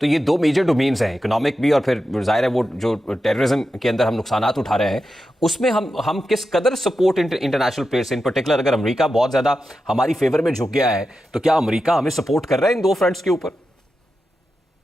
तो ये दो मेजर डोमेन्स हैं, इकोनॉमिक भी और फिर जाहिर है वो जो टेररिज्म के अंदर हम नुकसानात उठा रहे हैं उसमें हम किस कदर सपोर्ट इंटरनेशनल प्लेयर्स, इन पर्टिकुलर अगर अमेरिका बहुत ज्यादा हमारी फेवर में झुक गया है तो क्या अमेरिका हमें सपोर्ट कर रहा है इन दो फ्रंट्स के ऊपर?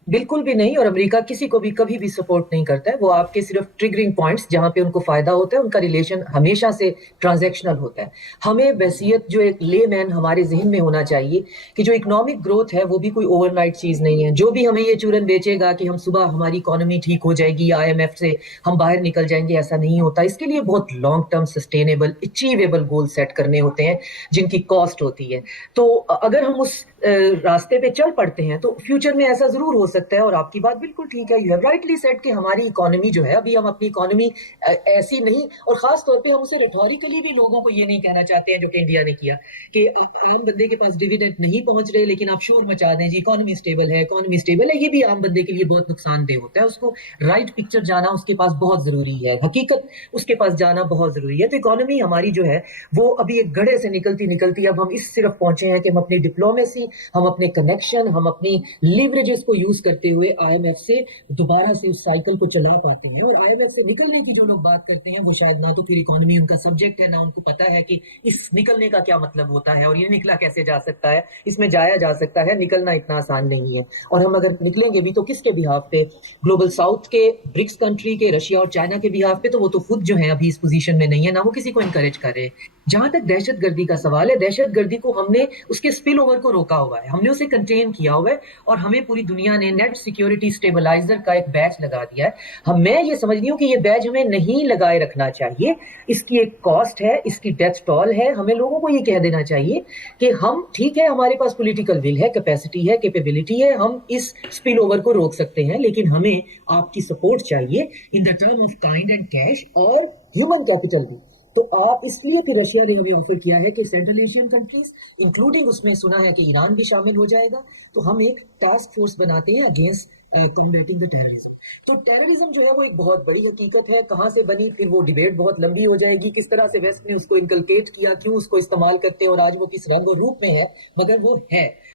बिल्कुल भी नहीं। और अमेरिका किसी को भी कभी भी सपोर्ट नहीं करता है। वो आपके सिर्फ ट्रिगरिंग पॉइंट्स जहां पे उनको फायदा होता है, उनका रिलेशन हमेशा से ट्रांजैक्शनल होता है। हमें बहसियत जो एक लेमैन हमारे जहन में होना चाहिए कि जो इकोनॉमिक ग्रोथ है वो भी कोई ओवरनाइट चीज नहीं है। जो भी हमें ये चूरन बेचेगा कि हम सुबह हमारी इकोनॉमी ठीक हो जाएगी या आईएमएफ से हम बाहर निकल जाएंगे, ऐसा नहीं होता। इसके लिए बहुत long term sustainable achievable goal set करने होते हैं जिनकी कॉस्ट होती है। तो अगर हम उस रास्ते पे चल पड़ते हैं तो फ्यूचर में ऐसा जरूर हो सकता है। और आपकी बात बिल्कुल ठीक है, यू हैव राइटली सेड कि हमारी इकोनॉमी जो है, अभी हम अपनी इकोनॉमी ऐसी नहीं, और खास तौर पे हम उसे रिटोरिकली भी लोगों को ये नहीं कहना चाहते हैं जो कि इंडिया ने किया कि आम बंदे के पास डिविडेंड नहीं पहुंच रहे लेकिन आप शोर मचा दें जी इकोनॉमी स्टेबल है, इकोनॉमी स्टेबल है। ये भी आम बंदे के लिए बहुत नुकसानदेह होता है। उसको राइट पिक्चर जाना उसके पास बहुत जरूरी है, हकीकत उसके पास जाना बहुत जरूरी है। तो इकोनॉमी हमारी जो है वो अभी एक गड्ढे से निकलती निकलती अब हम इस सिर्फ पहुंचे हैं कि हम अपनी डिप्लोमेसी, हम अपने कनेक्शन, हम अपनी लीवरेजेस को यूज करते हुए आईएमएफ से दोबारा से उस साइकिल को चला पाते हैं। और आईएमएफ से निकलने की जो लोग बात करते हैं वो शायद ना तो फिर इकोनॉमी उनका सब्जेक्ट है, ना उनको पता है कि इस निकलने का क्या मतलब होता है और ये निकला कैसे जा सकता है, इसमें जाया जा सकता है। निकलना इतना आसान नहीं है। और हम अगर निकलेंगे भी तो किसके बिहाफ पे? ग्लोबल साउथ के, ब्रिक्स कंट्री के, रशिया और चाइना के बिहाफ पे। तो वो तो खुद जो है अभी इस पोजीशन में नहीं है, ना वो किसी को इनकरेज कर रहे हैं। जहां तक दहशतगर्दी का सवाल है, दहशतगर्दी को हमने उसके स्पिल ओवर को रोका हुआ है, हमने उसे कंटेन किया हुआ है। और हमें पूरी दुनिया ने नेट सिक्योरिटी स्टेबलाइजर का एक बैच लगा दिया है। मैं ये समझ रही हूँ कि ये बैच हमें नहीं लगाए रखना चाहिए। इसकी एक कॉस्ट है, इसकी डेथ टॉल है। हमें लोगों को ये कह देना चाहिए कि हम ठीक है, हमारे पास पॉलिटिकल विल है, कैपेसिटी है, कैपेबिलिटी है, हम इस स्पिल ओवर को रोक सकते हैं, लेकिन हमें आपकी सपोर्ट चाहिए in the term of kind and cash और ह्यूमन कैपिटल भी। तो आप इसलिए फिर रशिया ने हमें ऑफर किया है कि सेंट्रल एशियन कंट्रीज, इंक्लूडिंग उसमें सुना है कि ईरान भी शामिल हो जाएगा, तो हम एक टास्क फोर्स बनाते हैं अगेंस्ट कॉम्बैटिंग द टेररिज्म। तो टेररिज्म जो है वो एक बहुत बड़ी हकीकत है। कहाँ से बनी, फिर वो डिबेट बहुत लंबी हो जाएगी। किस तरह से वेस्ट ने उसको इनकलकेट किया, क्यों उसको इस्तेमाल करते हैं और आज वो किस रंग और रूप में है, मगर वो है।